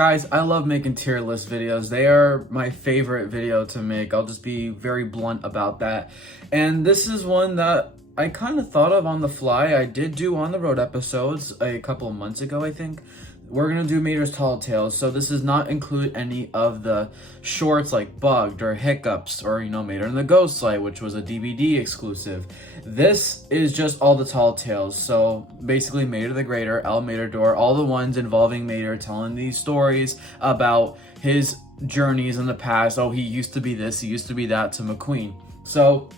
Guys, I love making tier list videos. They are my favorite video to make. I'll just be very blunt about that. And this is one that I kind of thought of on the fly. I did do on the road episodes a couple of months ago, I think. We're going to do Mater's Tall Tales, so this does not include any of the shorts like Bugged or Hiccups or, Mater and the Ghost Light, which was a DVD exclusive. This is just all the Tall Tales, so basically Mater the Greater, El Materdor, all the ones involving Mater telling these stories about his journeys in the past. Oh, he used to be this, he used to be that to McQueen. So,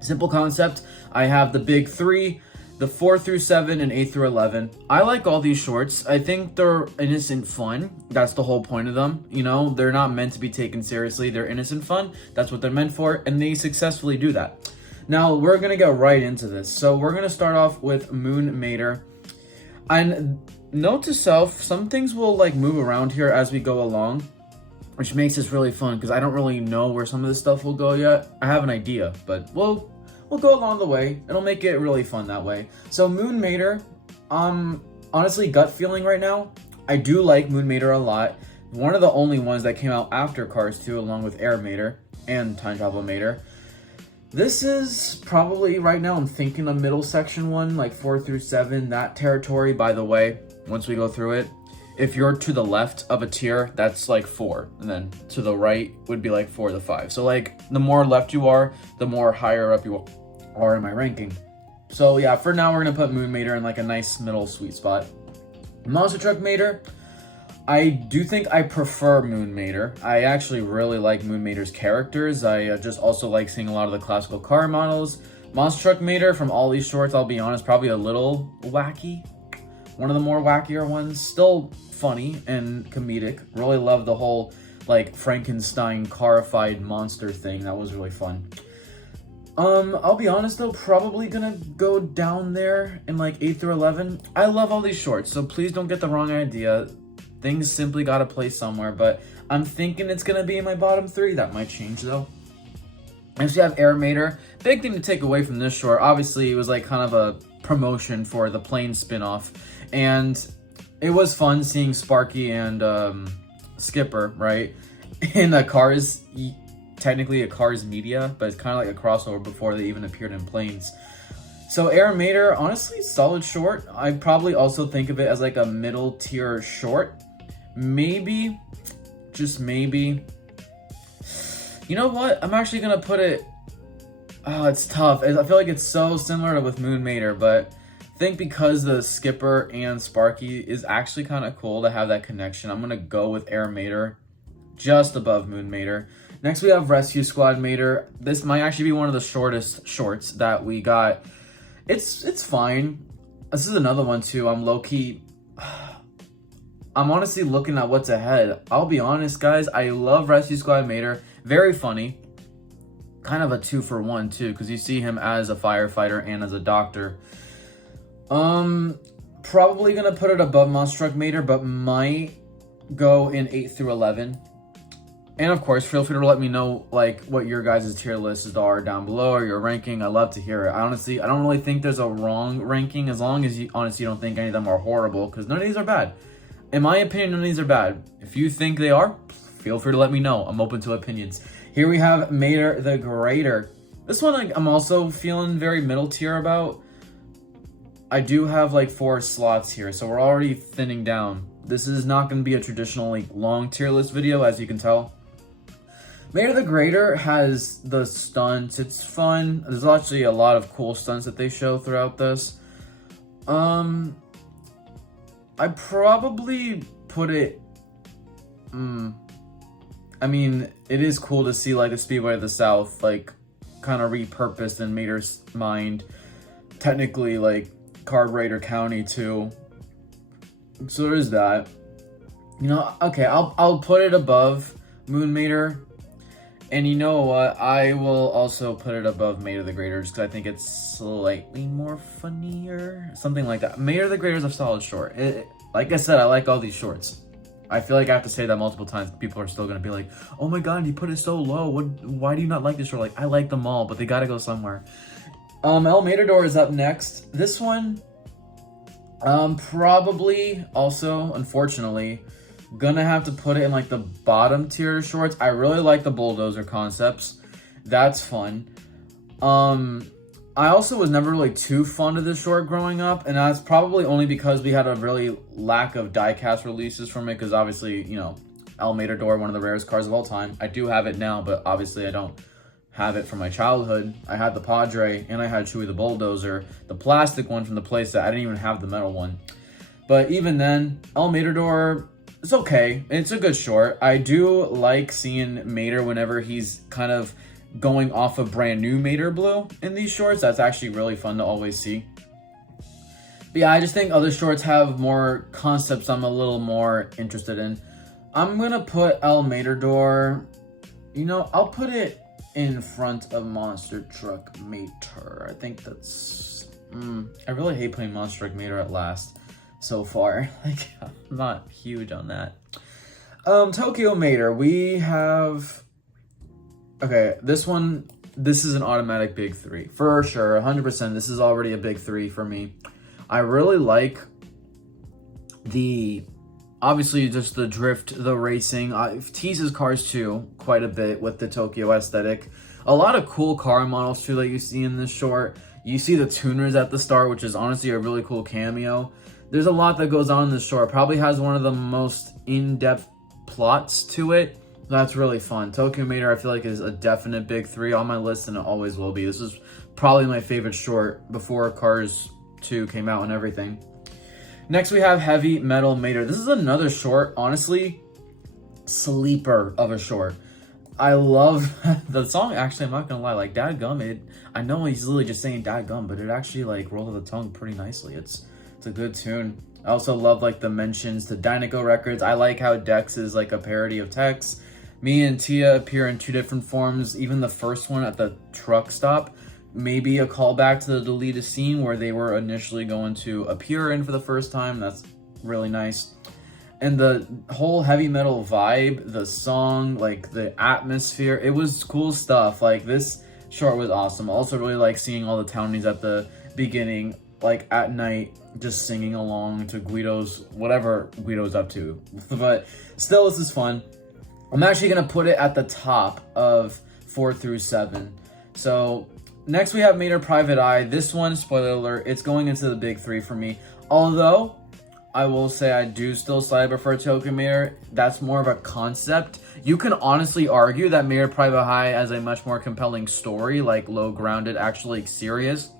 simple concept, I have the big three, the 4 through 7 and 8 through 11. I like all these shorts. I think they're innocent fun. That's the whole point of them. They're not meant to be taken seriously. They're innocent fun. That's what they're meant for, and they successfully do that. Now, we're going to get right into this. So we're going to start off with Moon Mater. And note to self, some things will move around here as we go along, which makes this really fun because I don't really know where some of this stuff will go yet. I have an idea, but we'll go along the way. It'll make it really fun that way. So Moon Mater, honestly, gut feeling right now, I do like Moon Mater a lot. One of the only ones that came out after Cars 2, along with Air Mater and Time Travel Mater. This is probably, right now, I'm thinking a middle section one, like 4 through 7, that territory. By the way, once we go through it, if you're to the left of a tier, that's like 4. And then to the right would be like 4 to 5. So the more left you are, the more higher up you are in my ranking. So yeah, for now, we're going to put Moon Mater in a nice middle sweet spot. Monster Truck Mater, I do think I prefer Moon Mater. I actually really like Moon Mater's characters. I just also like seeing a lot of the classical car models. Monster Truck Mater, from all these shorts, I'll be honest, probably a little wacky. One of the more wackier ones. Still funny and comedic. Really love the whole Frankenstein carified monster thing. That was really fun. I'll be honest though, probably gonna go down there in 8 through 11. I love all these shorts, so please don't get the wrong idea. Things simply gotta play somewhere, but I'm thinking it's gonna be in my bottom 3. That might change though. Next we have Air Mater. Big thing to take away from this short, obviously it was kind of a promotion for the plane spin-off, and it was fun seeing Sparky and Skipper, right? In the Cars, technically a Cars media, but it's kind of like a crossover before they even appeared in planes. So Air Mater, honestly, solid short. I probably also think of it as a middle tier short. Maybe, just maybe. You know what? I'm actually gonna put it. Oh, it's tough. I feel like it's so similar with Moon Mater, but I think because the Skipper and Sparky is actually kind of cool to have that connection, I'm gonna go with Air Mater, just above Moon Mater. Next we have Rescue Squad Mater. This might actually be one of the shortest shorts that we got. It's fine. This is another one too. I'm low-key, I'm honestly looking at what's ahead. I'll be honest, guys, I love Rescue Squad Mater. Very funny. Kind of a 2-for-1 too, because you see him as a firefighter and as a doctor. Probably gonna put it above Monster Truck Mater, but might go in 8 through 11. And of course, feel free to let me know what your guys' tier lists are down below, or your ranking. I love to hear it. Honestly, I don't really think there's a wrong ranking, as long as you honestly don't think any of them are horrible, because none of these are bad. In my opinion, none of these are bad. If you think they are, feel free to let me know. I'm open to opinions. Here we have Mater the Greater. This one I'm also feeling very middle tier about. I do have 4 slots here, so we're already thinning down. This is not going to be a traditional long tier list video, as you can tell. Mater the Greater has the stunts. It's fun. There's actually a lot of cool stunts that they show throughout this. I probably put it... I mean, it is cool to see the Speedway of the South kind of repurposed in Mater's mind. Technically Carburetor County too. So there is that. Okay, I'll put it above Moon Mater. And you know what? I will also put it above Mater the Greater, just because I think it's slightly more funnier. Something like that. Mater the Greater is a solid short. Like I said, I like all these shorts. I feel like I have to say that multiple times. People are still going to be like, oh my god, you put it so low. Why do you not like this short? I like them all, but they got to go somewhere. El Materdor is up next. This one, probably also, unfortunately, gonna have to put it in like the bottom tier shorts. I really like the bulldozer concepts. That's fun. I also was never really too fond of this short growing up, and that's probably only because we had a really lack of diecast releases from it, because obviously, you know, El Materdor, one of the rarest cars of all time. I do have it now, but obviously I don't have it from my childhood. I had the Padre, and I had Chewy the Bulldozer, the plastic one from the playset. I didn't even have the metal one. But even then, El Materdor, it's okay. It's a good short. I do like seeing Mater whenever he's kind of going off a brand new Mater blue in these shorts. That's actually really fun to always see. But yeah, I just think other shorts have more concepts I'm a little more interested in. I'm gonna put El Materdor, you know, I'll put it in front of Monster Truck Mater. I think that's, I really hate putting Monster Truck Mater at last so far. Like, I'm not huge on that. Tokyo Mater, we have, okay, this is an automatic big 3 for sure, 100%. This is already a big 3 for me. I really like obviously just the drift, the racing. It teases cars too quite a bit with the Tokyo aesthetic. A lot of cool car models too that you see in this short. You see the tuners at the start, which is honestly a really cool cameo. There's a lot that goes on in this short. Probably has one of the most in-depth plots to it. That's really fun. Tokyo Mater, I feel like, is a definite big 3 on my list, and it always will be. This is probably my favorite short before Cars 2 came out and everything. Next, we have Heavy Metal Mater. This is another short, honestly, sleeper of a short. I love the song. Actually, I'm not gonna lie, like, dadgum, I know he's literally just saying dadgum, but it actually like rolls off the tongue pretty nicely. It's a good tune. I also love like the mentions to Dynaco records. I like how Dex is like a parody of Tex. Me and Tia appear in 2 different forms. Even the first one at the truck stop, maybe a callback to the deleted scene where they were initially going to appear in for the first time. That's really nice. And the whole heavy metal vibe, the song, like the atmosphere, it was cool stuff. Like, this short was awesome. I also really like seeing all the townies at the beginning, like at night, just singing along to Guido's, whatever Guido's up to. But still, this is fun. I'm actually going to put it at the top of 4 through 7. So next we have Mater Private Eye. This one, spoiler alert, it's going into the big 3 for me. Although, I will say I do still slightly prefer Tokyo Mater. That's more of a concept. You can honestly argue that Mater Private Eye has a much more compelling story, like low grounded, actually serious.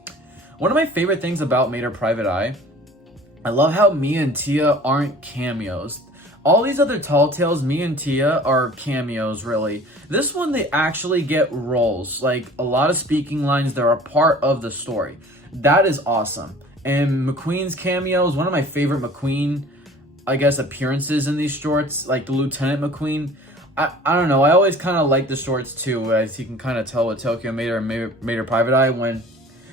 One of my favorite things about Mater Private Eye, I love how Mia and Tia aren't cameos. All these other Tall Tales, Mia and Tia are cameos, really. This one, they actually get roles. Like, a lot of speaking lines, they're a part of the story. That is awesome. And McQueen's cameo is one of my favorite McQueen, I guess, appearances in these shorts. Like, the Lieutenant McQueen. I don't know. I always kind of like the shorts, too, as you can kind of tell with Tokyo Mater and Mater Private Eye, when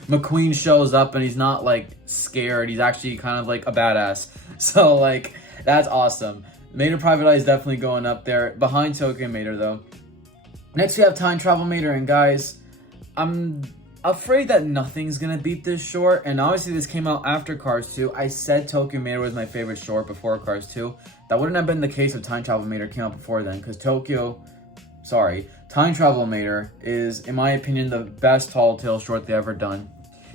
McQueen shows up and he's not, like, scared. He's actually kind of, like, a badass. So, like, that's awesome. Mater Private Eye is definitely going up there. Behind Tokyo Mater, though. Next, we have Time Travel Mater. And, guys, I'm afraid that nothing's going to beat this short. And, obviously, this came out after Cars 2. I said Tokyo Mater was my favorite short before Cars 2. That wouldn't have been the case if Time Travel Mater came out before then. Because Time Travel Mater is, in my opinion, the best Tall Tale short they ever done.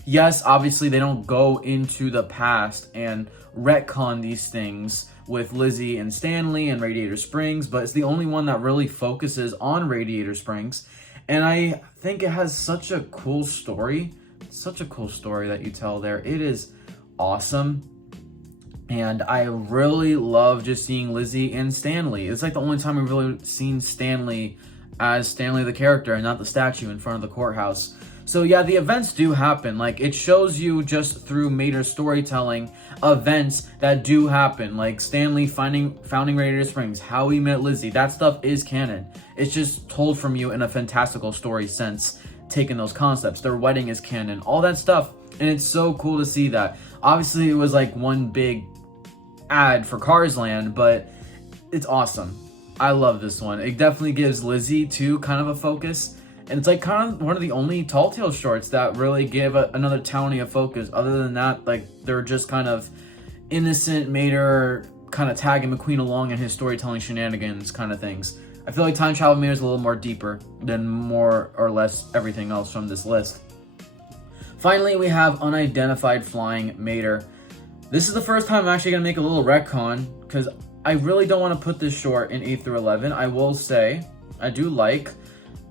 Yes, obviously, they don't go into the past and retcon these things with Lizzie and Stanley and Radiator Springs, but it's the only one that really focuses on Radiator Springs. And I think it has such a cool story. Such a cool story that you tell there. It is awesome. And I really love just seeing Lizzie and Stanley. It's like the only time we've really seen Stanley as Stanley the character and not the statue in front of the courthouse. So yeah, the events do happen. Like, it shows you just through Mater's storytelling events that do happen. Like Stanley founding Radiator Springs, how he met Lizzie. That stuff is canon. It's just told from you in a fantastical story sense, taking those concepts. Their wedding is canon, all that stuff. And it's so cool to see that. Obviously, it was like one big ad for Cars Land, but it's awesome. I love this one. It definitely gives Lizzie, too, kind of a focus. And it's like kind of one of the only Tall Tale shorts that really give another townie a focus. Other than that, like, they're just kind of innocent Mater kind of tagging McQueen along in his storytelling shenanigans kind of things. I feel like Time Travel Mater is a little more deeper than more or less everything else from this list. Finally, we have Unidentified Flying Mater. This is the first time I'm actually going to make a little retcon, because I really don't want to put this short in 8 through 11. I will say, I do like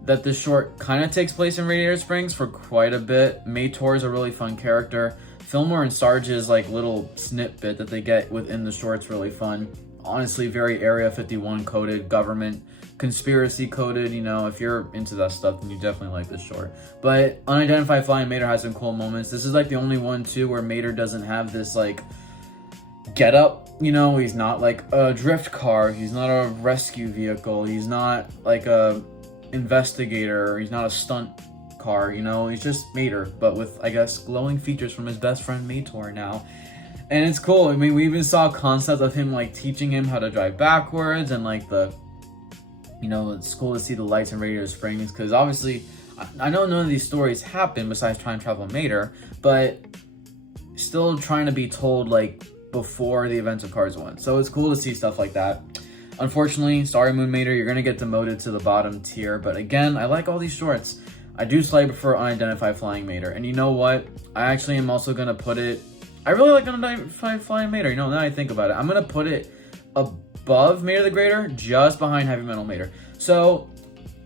that this short kind of takes place in Radiator Springs for quite a bit. Mator is a really fun character. Fillmore and Sarge's like little snippet that they get within the short's really fun. Honestly, very Area 51 coded, government conspiracy coded. You know, if you're into that stuff, then you definitely like this short. But Unidentified Flying Mater has some cool moments. This is like the only one too where Mater doesn't have this like get up. You know, he's not like a drift car. He's not a rescue vehicle. He's not like a investigator. He's not a stunt car. You know, he's just Mater, but with, I guess, glowing features from his best friend Mator now. And it's cool. I mean, we even saw a concept of him like teaching him how to drive backwards, and like the, you know, it's cool to see the lights in Radiator Springs, because obviously I know none of these stories happen besides Time Travel Mater, but still trying to be told like before the events of Cars 1. So it's cool to see stuff like that. Unfortunately, Starry Moon Mater, you're going to get demoted to the bottom tier. But again, I like all these shorts. I do slightly prefer Unidentified Flying Mater. And you know what? I actually am also going to put it... I really like Unidentified Flying Mater. You know, now I think about it. I'm going to put it above Mater the Greater, just behind Heavy Metal Mater. So,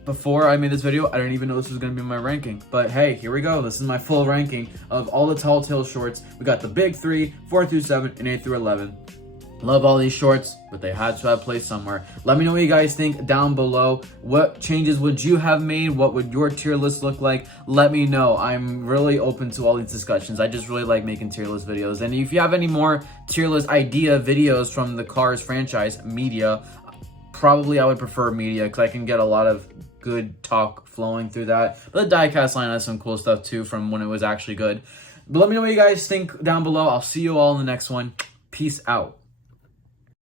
before I made this video, I didn't even know this was going to be my ranking. But hey, here we go. This is my full ranking of all the Tall Tales shorts. We got the big 3, 4 through 7, and 8 through 11. Love all these shorts, but they had to have placed somewhere. Let me know what you guys think down below. What changes would you have made? What would your tier list look like? Let me know. I'm really open to all these discussions. I just really like making tier list videos. And if you have any more tier list idea videos from the Cars franchise, media, probably I would prefer media, because I can get a lot of good talk flowing through that. But the diecast line has some cool stuff too from when it was actually good. But let me know what you guys think down below. I'll see you all in the next one. Peace out.